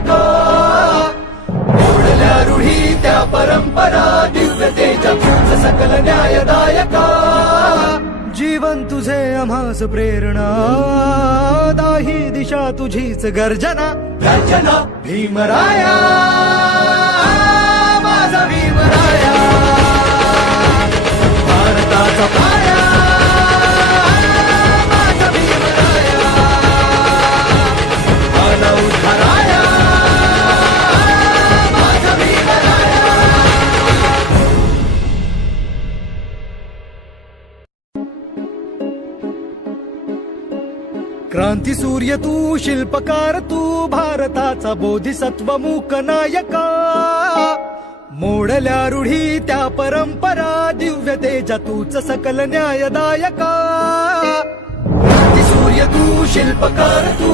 नायका मोडल्या रूढी त्या परंपरा दिव्यतेच्या तूच सकल न्यायदायका जीवन तुझे आम्हास प्रेरणा दाही दिशा तुझीच गर्जना गर्जना भीमराया माझा भीमराया भारताचा पाया माझा भीमराया आला उद्धाराया माझा भीमराया क्रांती सूर्य तू शिल्पकार तू भारताचा बोधिसत्व मूक नायका मोडल्या रूढी त्या परंपरा दिव्यतेच्या तूच सकल न्यायदायका क्रांती सूर्य तू शिल्पकार तू